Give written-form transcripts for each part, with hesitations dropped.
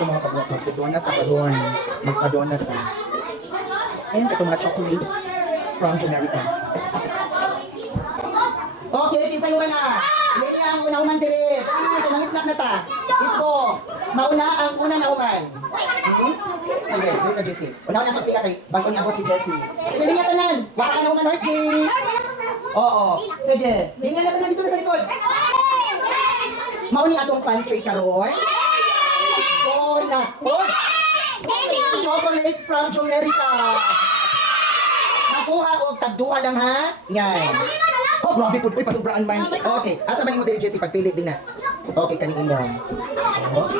siya mga kabuhakhak. Si donut ako doon. Magka-donut ka. And ito mga chocolates from Jamaica. Okay, kinsay mo na. Hindi ang una uman dire. Ito, mga snack na ta. Isko, mauna ang una na uman. Sige, dito ka, Jessie. Una na ako siya kay bago niya abot si Jessie. Sige, lingat ka nan. Waka ka na uman, Heart Jane. Oo, sige. Lingat na ka na dito na sa likod. Mauni atong pantry karon. Oh, na. Oh. Chocolates from Jamaica. Nakuha o tagduha lang ha. Yan. Oh, grabe po. Uy, pasubraan man. Okay. Asa man mo dito, Jessie? Pagpilit din na. Okay, kaniin mo. Oh.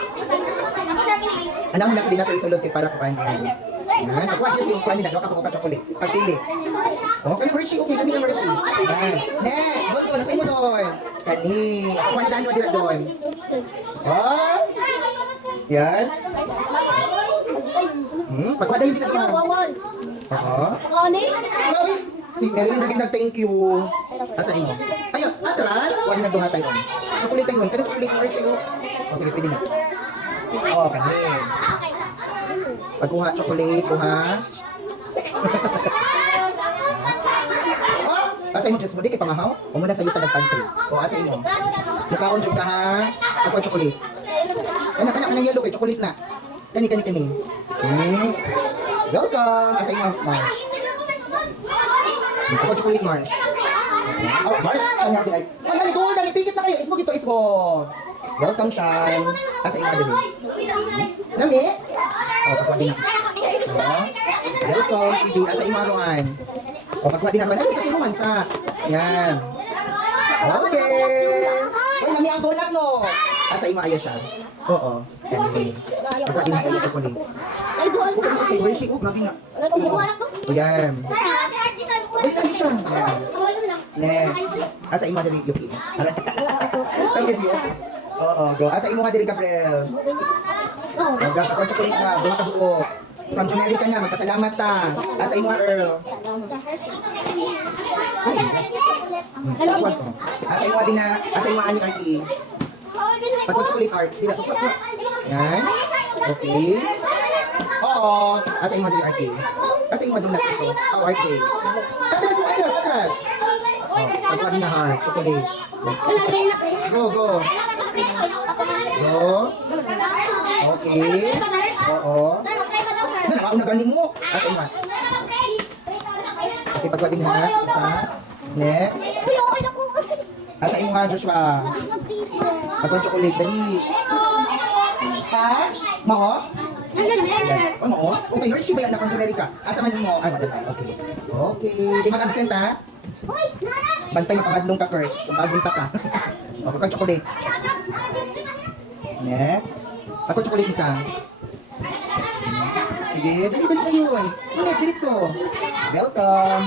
Anong na din natin isulod kay para kupain yan. Yan. Nakuha, Jessie. Kuha nila. Nakuha ka chocolate. Pagpilit. Okay, Hershey. Okay, kami ng Hershey. Yan. Next. Doon. Nasa'y mo doon. Kani. Kuha nila ano dito doon. Oh. Yan. Pagkuha dahil din natin. Oo. Si Merilyn naging nag-thank you. Asa mo? Ayun, atras. Huwag na nagduha tayo. Chocolate tayo. Kaya chocolate mo rin siya. O sige, pwede na. Oo, kanin. Pagkuha chocolate, kuha. Oh, asa mo, Diyos mo, di kay pangahaw? O muna sa iyo nagpantry. O asa mo? Nakaon dyan ka ha. Pagkuha chocolate. Kanang yellow kay chocolate na. Kani. Welcome. Asa mo, Marsh? Ako chocolate Marsh. Oh, Marsh? Saan natin ay? Ay, doon, pikit na kayo. Ismo. Welcome, Sean. Asa yung adali? Lami? Oh, pagkuha din ako. Welcome, Phoebe. Asa yung maruan? Oh, pagkuha din ako. Ay, sa sinuman sa. Yan. Okay. Ay, lami ang donut, no? Asa yung maaya siya? Oo. Ganun. Pagkuha din ako yung chocolates. Okay, where is she? Oh, grabe nga. O, yan. Dali lang siya. Next. Asa yung madali, Yuki? Tangis, Yux. Oo, go. Asa yung mga dali, Gabriel? Magkakak ang chocolate na. Buha ka buo. From Jamaica na. Magpasalamat ta. Asa yung mga Earl? Asa yung mga din na. Asa yung mga ani Artie? Pagkuha chocolate arts. Dila to. Yan. Okay. Oo. Asa yung mga dali, Artie? Asa yung mga donut gusto? Oh, Artie. Atras. Oh, pagkuha din na heart. Chocolate. Go. Okay. Oo. Ako na galing mo. Asa yung mga? Okay, pagkuha din ha. Isa. Next. Asa yung mga, Joshua? Pagkuha chocolate. Dali. Ha? Mao? Ano? Okay, Hershey ba yan na from Jamaica? Asa man mo? Ay, wala. Okay. Di mag-absent ha? Bantay makabadlong ka, Kurt. So, bagong taka. O, pagka chocolate. Next. Pagka chocolate ni ka. Sige, dali kayo eh. Hindi, diritso. Welcome.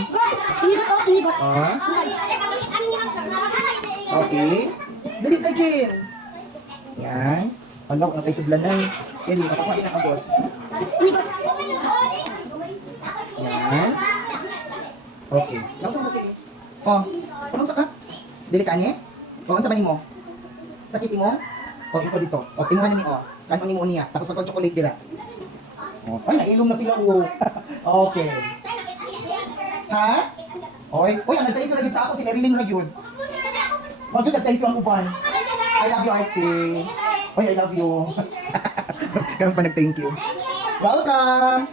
Okay. Dali sa Jin. Yan. Ano, kung tayo sublan na eh. Yan, kapakuha din ang boss. Yan. Okay. Lakas mo okay. Oh, anong saka? Dili ka niya? O, ano sa banin mo? Sakiti mo? O, ito dito. O, timuhan niya ni o. Kanon ni mo niya. Tapos pagkong chocolate dira. O, ay, nailong na sila o. Okay. Ha? Oy, ang nag-thank you na sa ako si Marilyn Ragyod. Wag yun, nag-thank you ang uban. I love you, Arte. Oy, I love you. Ganun pa nag-thank you. Welcome!